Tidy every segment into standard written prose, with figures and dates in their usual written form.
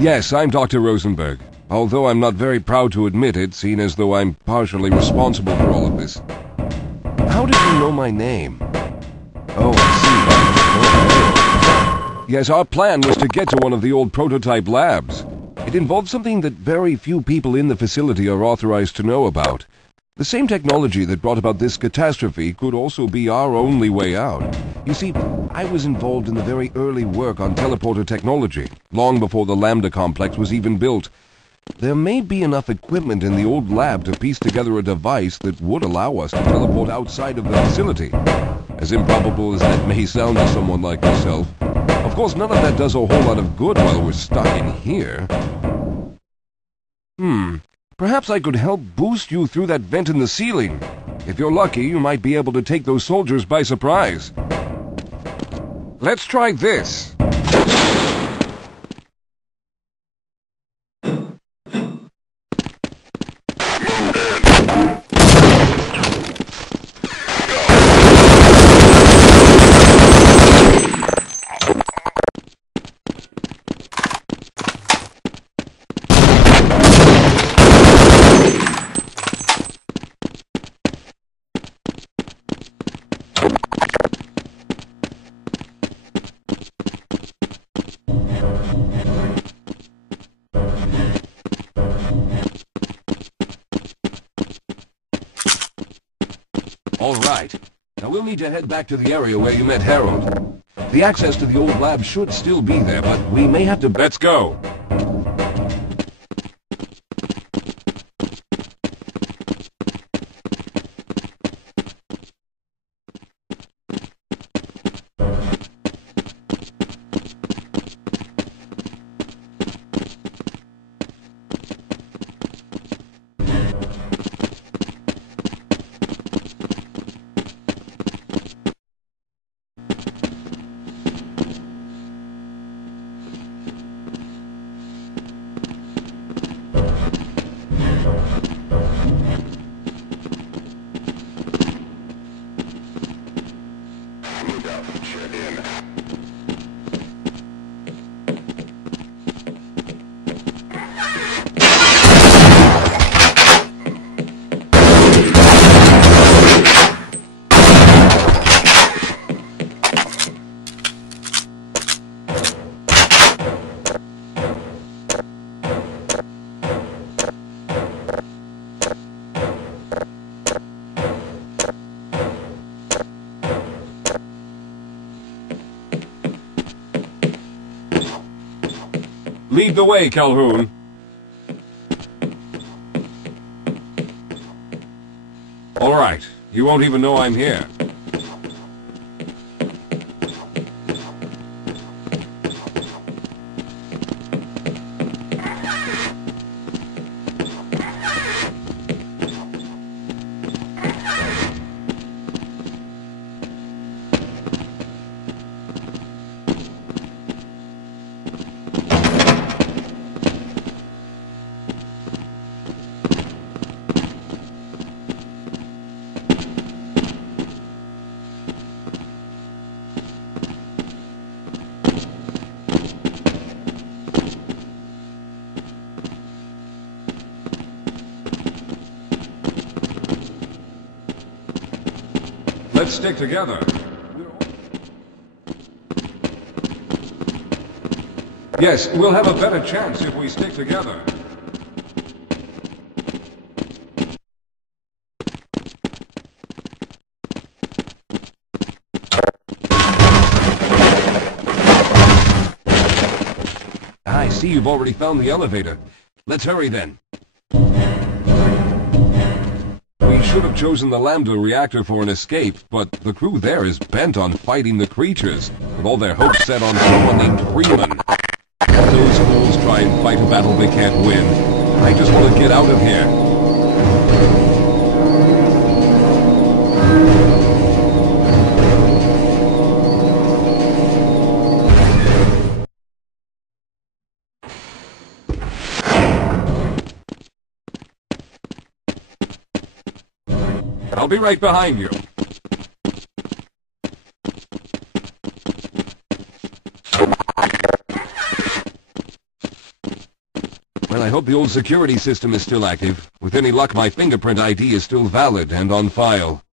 Yes, I'm Dr. Rosenberg. Although I'm not very proud to admit it, seeing as though I'm partially responsible for all of this. How did you know my name? Oh, I see. Yes, our plan was to get to one of the old prototype labs. It involved something that very few people in the facility are authorized to know about. The same technology that brought about this catastrophe could also be our only way out. You see, I was involved in the very early work on teleporter technology, long before the Lambda complex was even built. There may be enough equipment in the old lab to piece together a device that would allow us to teleport outside of the facility. As improbable as that may sound to someone like yourself. Of course, none of that does a whole lot of good while we're stuck in here. Perhaps I could help boost you through that vent in the ceiling. If you're lucky, you might be able to take those soldiers by surprise. Let's try this. All right. Now we'll need to head back to the area where you met Harold. The access to the old lab should still be there, but we may have to... Let's go! Lead the way, Calhoun. All right. You won't even know I'm here. Let's stick together. Yes, we'll have a better chance if we stick together. I see you've already found the elevator. Let's hurry then. We should have chosen the Lambda reactor for an escape, but the crew there is bent on fighting the creatures, with all their hopes set on someone named Freeman. If those fools try and fight a battle they can't win, I just want to get out of here. I'll be right behind you. Well, I hope the old security system is still active. With any luck, my fingerprint ID is still valid and on file.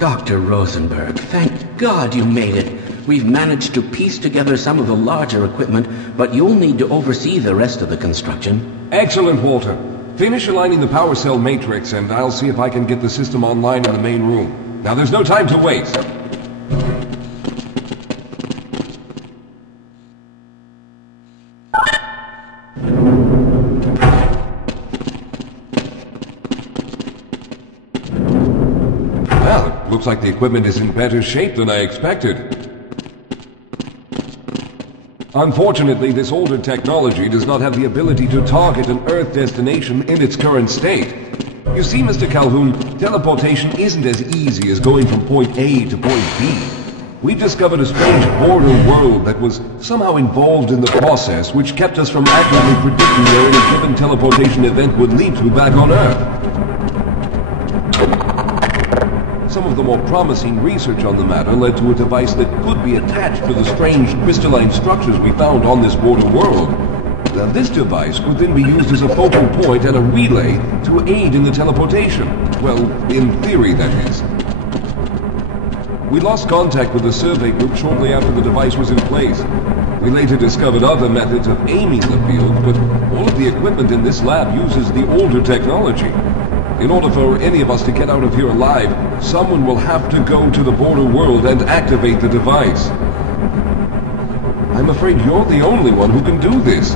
Dr. Rosenberg, thank God you made it. We've managed to piece together some of the larger equipment, but you'll need to oversee the rest of the construction. Excellent, Walter. Finish aligning the power cell matrix, and I'll see if I can get the system online in the main room. Now, there's no time to waste. Well, it looks like the equipment is in better shape than I expected. Unfortunately, this older technology does not have the ability to target an Earth destination in its current state. You see, Mr. Calhoun, teleportation isn't as easy as going from point A to point B. We've discovered a strange border world that was somehow involved in the process, which kept us from accurately predicting where any given teleportation event would lead to back on Earth. Some of the more promising research on the matter led to a device that could be attached to the strange crystalline structures we found on this border world. Now, this device could then be used as a focal point and a relay to aid in the teleportation. Well, in theory, that is. We lost contact with the survey group shortly after the device was in place. We later discovered other methods of aiming the field, but all of the equipment in this lab uses the older technology. In order for any of us to get out of here alive, someone will have to go to the border world and activate the device. I'm afraid you're the only one who can do this,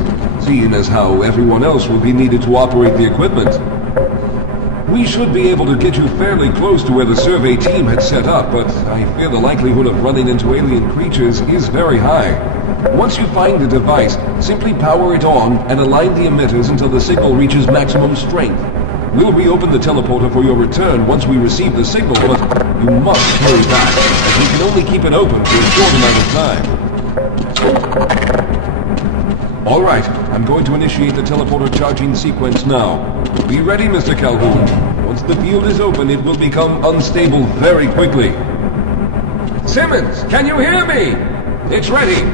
seeing as how everyone else will be needed to operate the equipment. We should be able to get you fairly close to where the survey team had set up, but I fear the likelihood of running into alien creatures is very high. Once you find the device, simply power it on and align the emitters until the signal reaches maximum strength. We'll reopen the teleporter for your return once we receive the signal, but you must hurry back, as we can only keep it open for a short amount of time. All right, I'm going to initiate the teleporter charging sequence now. Be ready, Mr. Calhoun. Once the field is open, it will become unstable very quickly. Simmons, can you hear me? It's ready.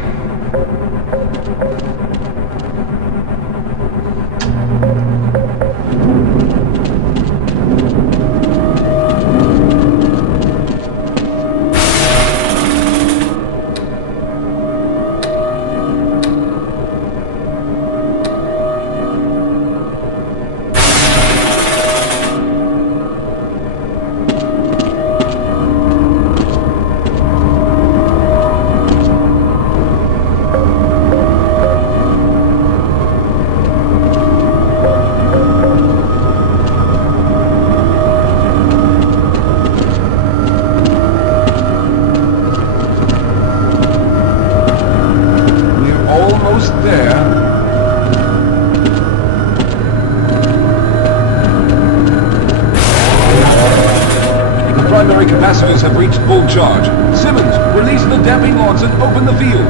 Capacitors have reached full charge. Simmons, release the damping logs and open the field.